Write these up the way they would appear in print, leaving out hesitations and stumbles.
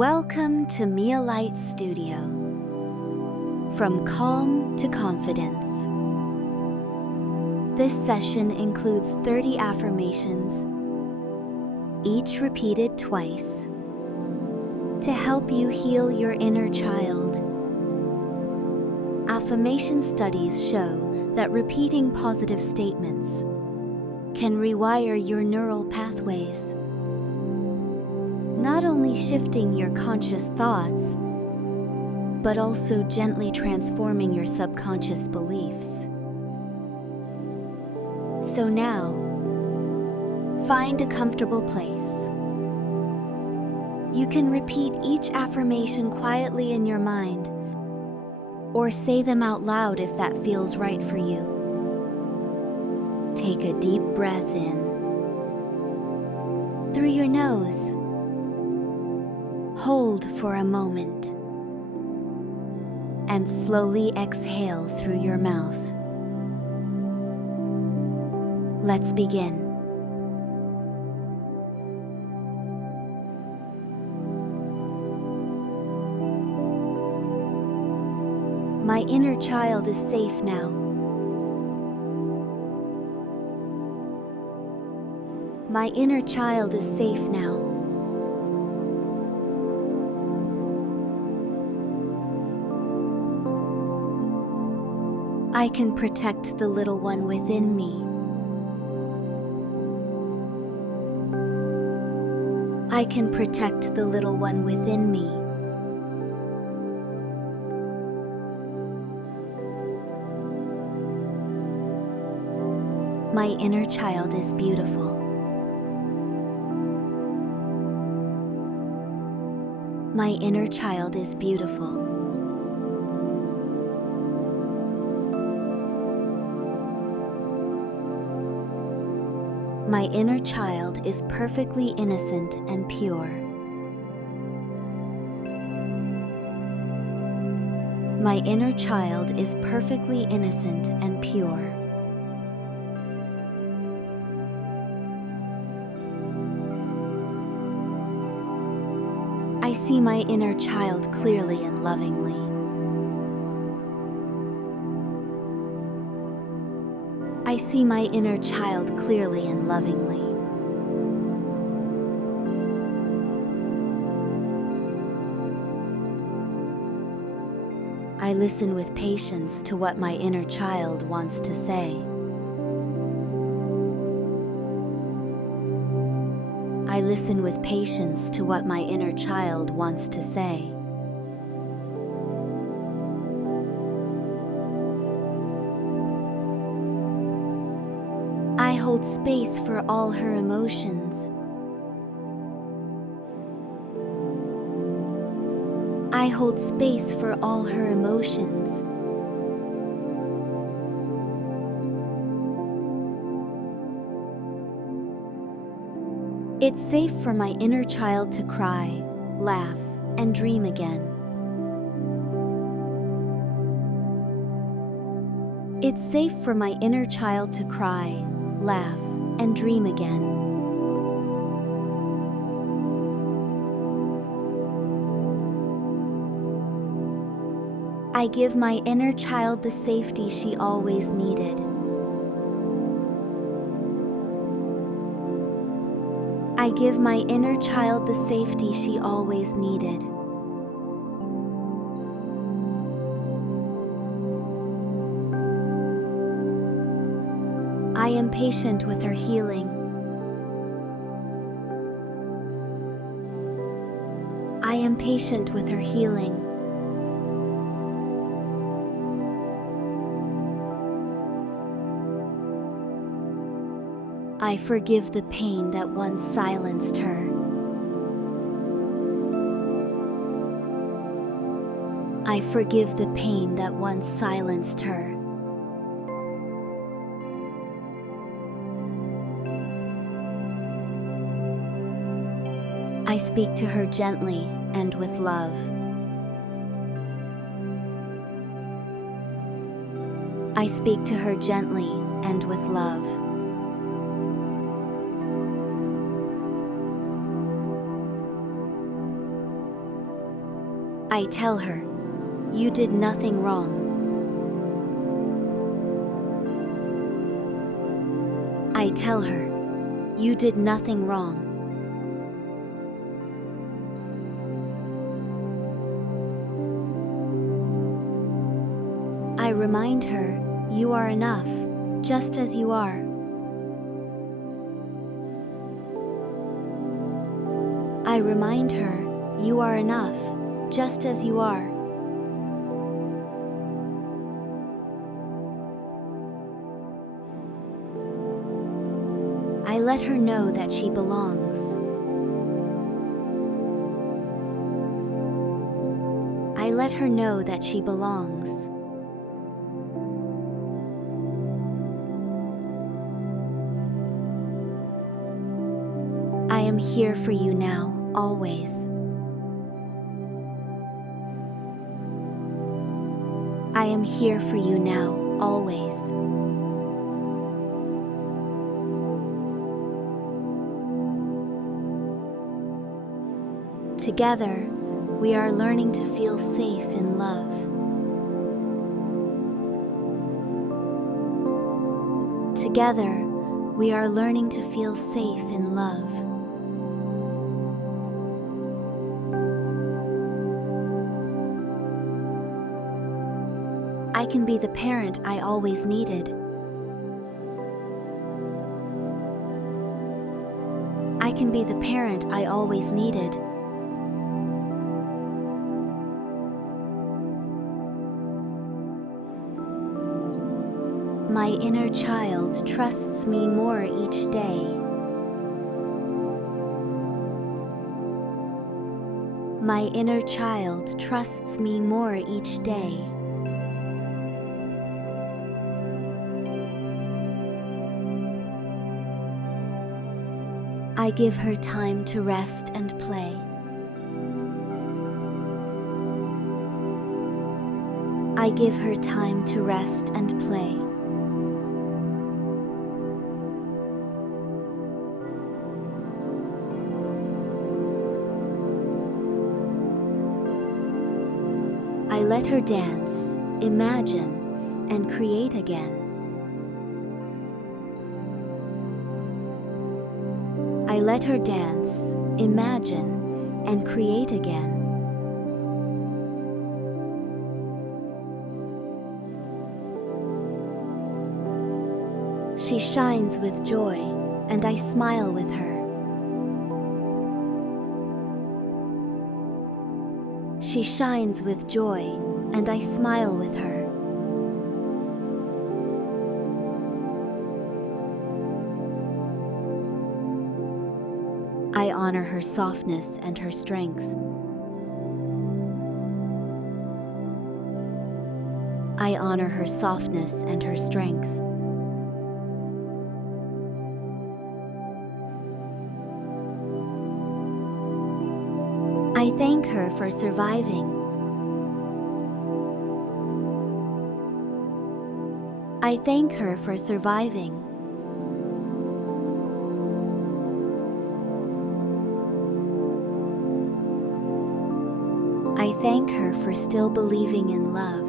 Welcome to Mia Light Studio. From calm to confidence. This session includes 30 affirmations, each repeated twice, to help you heal your inner child. Affirmation studies show that repeating positive statements can rewire your neural pathways, not only shifting your conscious thoughts, but also gently transforming your subconscious beliefs. So now, find a comfortable place. You can repeat each affirmation quietly in your mind, or say them out loud if that feels right for you. Take a deep breath in through your nose. Hold for a moment, and slowly exhale through your mouth. Let's begin. My inner child is safe now. My inner child is safe now. I can protect the little one within me. I can protect the little one within me. My inner child is beautiful. My inner child is beautiful. My inner child is perfectly innocent and pure. My inner child is perfectly innocent and pure. I see my inner child clearly and lovingly. I see my inner child clearly and lovingly. I listen with patience to what my inner child wants to say. I listen with patience to what my inner child wants to say. I hold space for all her emotions. I hold space for all her emotions. It's safe for my inner child to cry, laugh, and dream again. It's safe for my inner child to cry, laugh, and dream again. I give my inner child the safety she always needed. I give my inner child the safety she always needed. I am patient with her healing. I am patient with her healing. I forgive the pain that once silenced her. I forgive the pain that once silenced her. I speak to her gently and with love. I speak to her gently and with love. I tell her, "You did nothing wrong." I tell her, "You did nothing wrong." I remind her, "You are enough, just as you are." I remind her, "You are enough, just as you are." I let her know that she belongs. I let her know that she belongs. I am here for you now, always. I am here for you now, always. Together, we are learning to feel safe in love. Together, we are learning to feel safe in love. I can be the parent I always needed. I can be the parent I always needed. My inner child trusts me more each day. My inner child trusts me more each day. I give her time to rest and play. I give her time to rest and play. I let her dance, imagine, and create again. I let her dance, imagine, and create again. She shines with joy, and I smile with her. She shines with joy, and I smile with her. I honor her softness and her strength. I honor her softness and her strength. I thank her for surviving. I thank her for surviving. I thank her for still believing in love.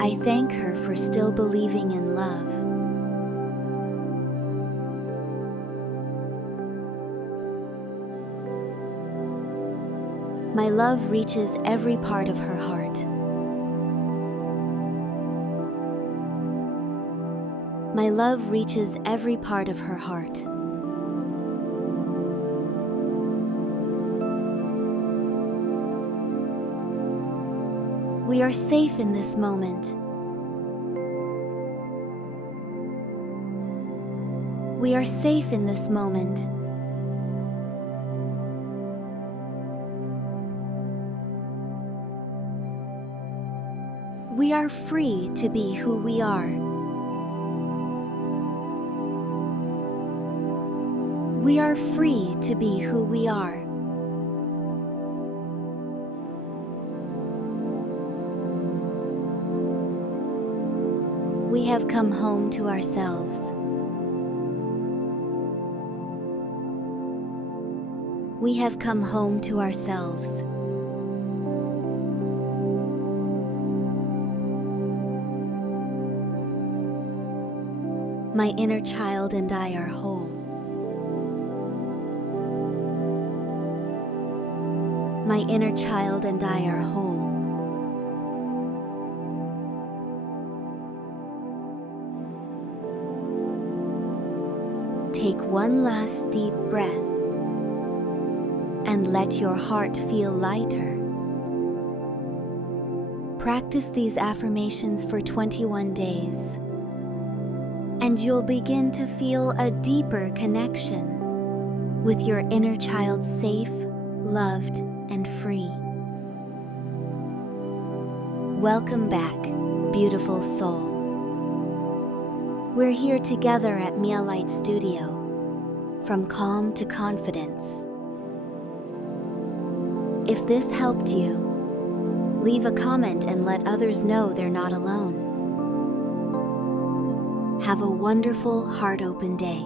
I thank her for still believing in love. My love reaches every part of her heart. My love reaches every part of her heart. We are safe in this moment. We are safe in this moment. We are free to be who we are. We are free to be who we are. We have come home to ourselves. We have come home to ourselves. My inner child and I are whole. My inner child and I are whole. Take one last deep breath and let your heart feel lighter. Practice these affirmations for 21 days, and you'll begin to feel a deeper connection with your inner child, safe, loved, and free. Welcome back, beautiful soul. We're here together at Mia Light Studio, from calm to confidence. If this helped you, leave a comment and let others know they're not alone. Have a wonderful, heart-open day.